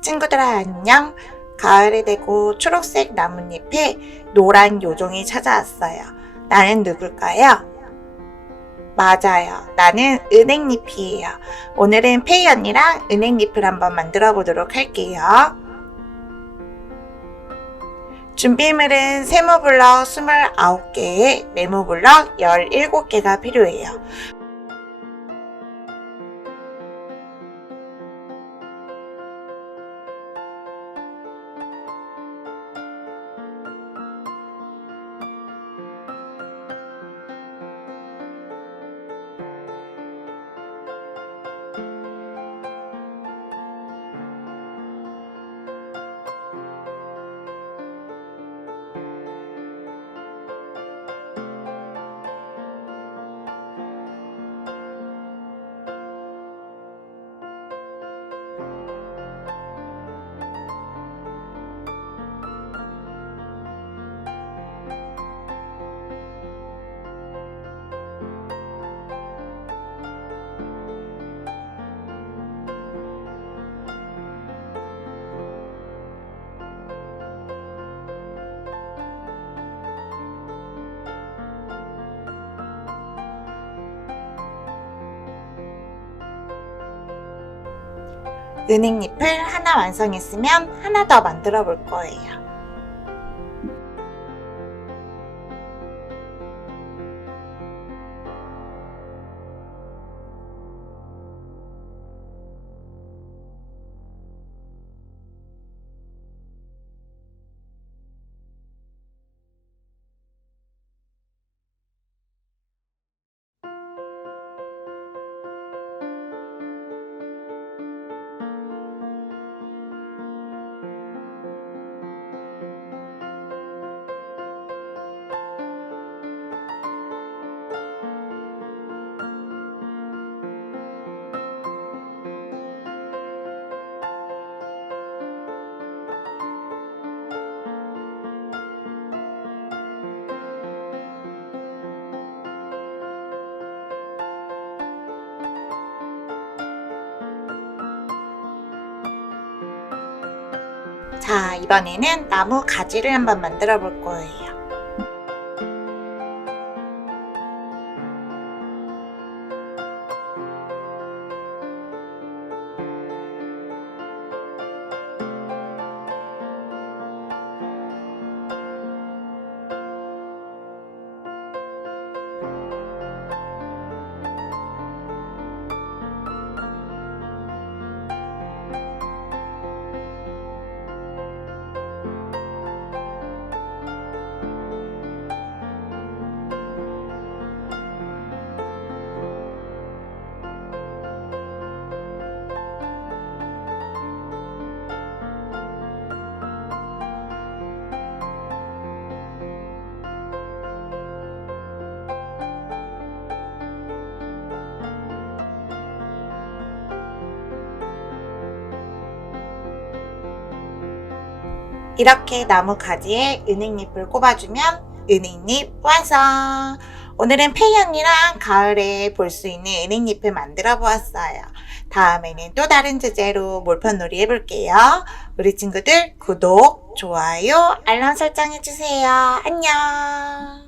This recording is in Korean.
친구들아 안녕. 가을이 되고 초록색 나뭇잎에 노란 요정이 찾아왔어요. 나는 누굴까요? 맞아요. 나는 은행잎이에요. 오늘은 페이 언니랑 은행잎을 한번 만들어 보도록 할게요. 준비물은 세모블럭 29개에 네모블럭 17개가 필요해요. 은행잎을 하나 완성했으면 하나 더 만들어 볼 거예요. 자, 이번에는 나무 가지를 한번 만들어 볼 거예요. 이렇게 나무 가지에 은행잎을 꼽아주면 은행잎 완성! 오늘은 페이 언니랑 가을에 볼 수 있는 은행잎을 만들어 보았어요. 다음에는 또 다른 주제로 몰판놀이 해볼게요. 우리 친구들 구독, 좋아요, 알람 설정 해주세요. 안녕!